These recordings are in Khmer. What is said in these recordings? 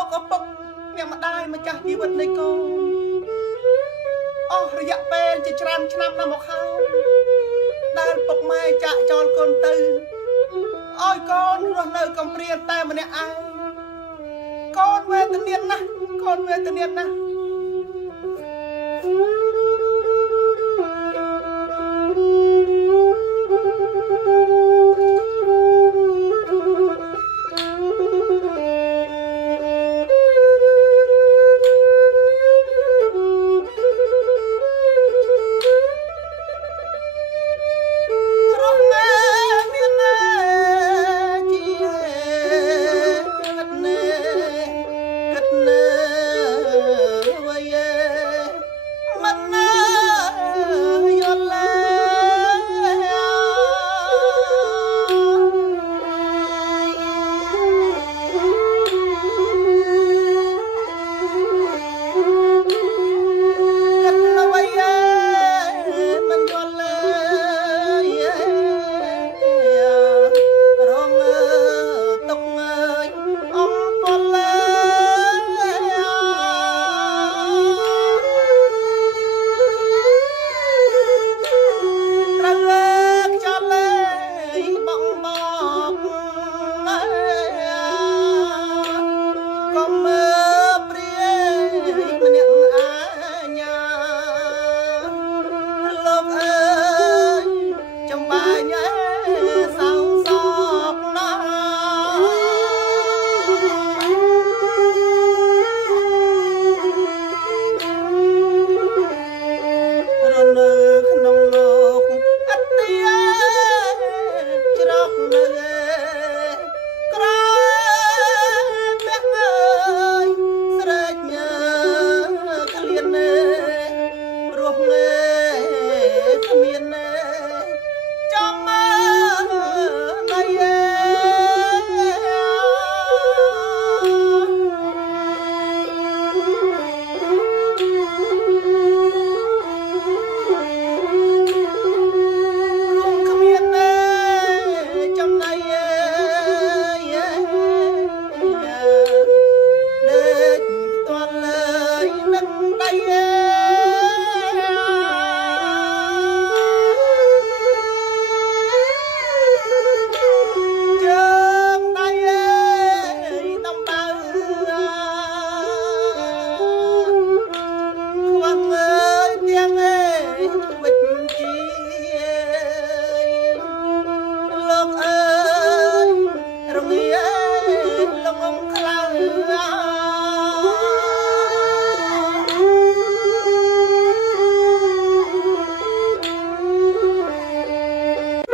លោកឪពុកអ្នកម្ដាយម្ចាស់ជីវិតនៃកូនអស់រយៈពេលជាច្រើនឆ្នាំណាស់មកហើយដែលពុកម៉ែចាក់ចោលកូនទៅឲ្យកូនរស់នៅកំព្រាតែម្នាក់ឯងកូនវេទនាណាស់កូនវេទនាណាស់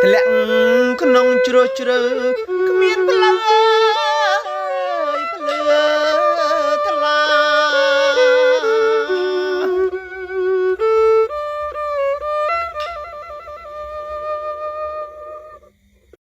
ធ្លាក់ក្នុងជ្រោះជ្រៅ